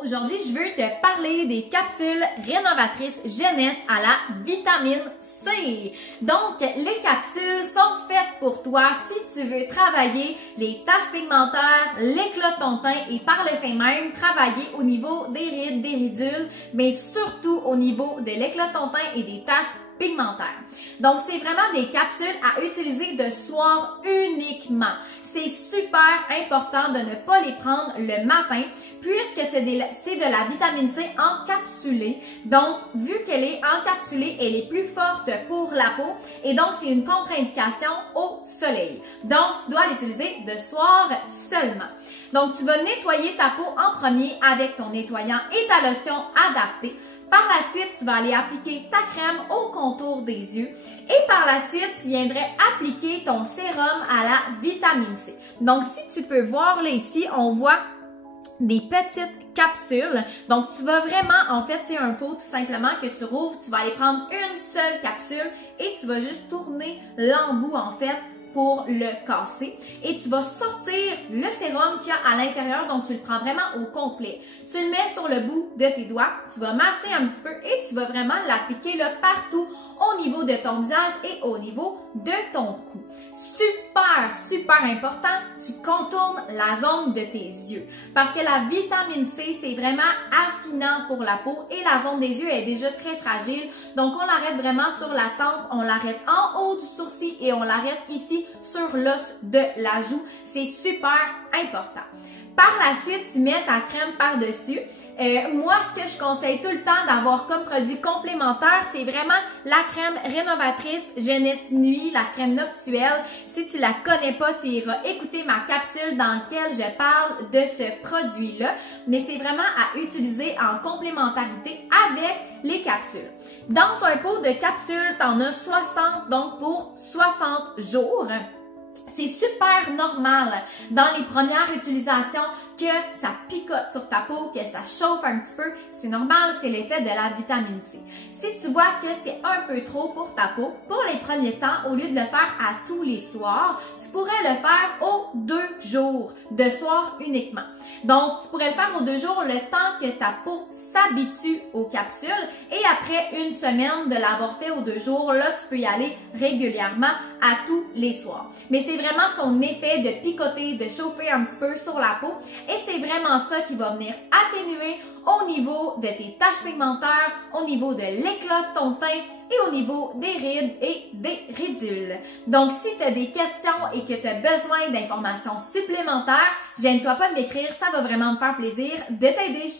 Aujourd'hui, je veux te parler des capsules rénovatrices jeunesse à la vitamine C. Donc, les capsules sont faites pour toi si tu veux travailler les taches pigmentaires, l'éclat de ton teint et par le fait même, travailler au niveau des rides, des ridules, mais surtout au niveau de l'éclat de ton teint et des taches pigmentaires. Donc, c'est vraiment des capsules à utiliser de soir uniquement. C'est super important de ne pas les prendre le matin puisque c'est de la vitamine C encapsulée. Donc, vu qu'elle est encapsulée, elle est plus forte pour la peau et donc c'est une contre-indication au soleil. Donc, tu dois l'utiliser de soir seulement. Donc, tu vas nettoyer ta peau en premier avec ton nettoyant et ta lotion adaptée. Par la suite, tu vas aller appliquer ta crème au contour des yeux et par la suite, tu viendrais appliquer ton sérum à la vitamine C. Donc, si tu peux voir là ici, on voit des petites capsules. Donc, tu vas vraiment, en fait, c'est un pot tout simplement que tu rouvres. Tu vas aller prendre une seule capsule et tu vas juste tourner l'embout, en fait, pour le casser et tu vas sortir le sérum qu'il y a à l'intérieur, donc tu le prends vraiment au complet. Tu le mets sur le bout de tes doigts, tu vas masser un petit peu et tu vas vraiment l'appliquer là partout au niveau de ton visage et au niveau de ton cou. Super important, tu contournes la zone de tes yeux parce que la vitamine C, c'est vraiment affinant pour la peau et la zone des yeux est déjà très fragile. Donc, on l'arrête vraiment sur la tempe, on l'arrête en haut du sourcil et on l'arrête ici sur l'os de la joue. C'est super important. Par la suite, tu mets ta crème par-dessus. Moi, ce que je conseille tout le temps d'avoir comme produit complémentaire, c'est vraiment la crème rénovatrice jeunesse nuit, la crème noctuelle. Si tu la connais pas, tu iras écouter ma capsule dans laquelle je parle de ce produit-là. Mais c'est vraiment à utiliser en complémentarité avec les capsules. Dans un pot de capsules, tu en as 60, donc pour 60 jours. C'est super normal dans les premières utilisations que ça picote sur ta peau, que ça chauffe un petit peu. C'est normal, c'est l'effet de la vitamine C. Si tu vois que c'est un peu trop pour ta peau, pour les premiers temps, au lieu de le faire à tous les soirs, tu pourrais le faire aux 2 jours, de soir uniquement. Donc, tu pourrais le faire aux 2 jours le temps que ta peau s'habitue aux capsules et après une semaine de l'avoir fait aux 2 jours, là, tu peux y aller régulièrement à tous les soirs. Mais c'est vraiment son effet de picoter, de chauffer un petit peu sur la peau et c'est vraiment ça qui va venir atténuer au niveau de tes taches pigmentaires, au niveau de l'éclat de ton teint et au niveau des rides et des ridules. Donc, si tu as des questions et que tu as besoin d'informations supplémentaires, gêne-toi pas de m'écrire, ça va vraiment me faire plaisir de t'aider.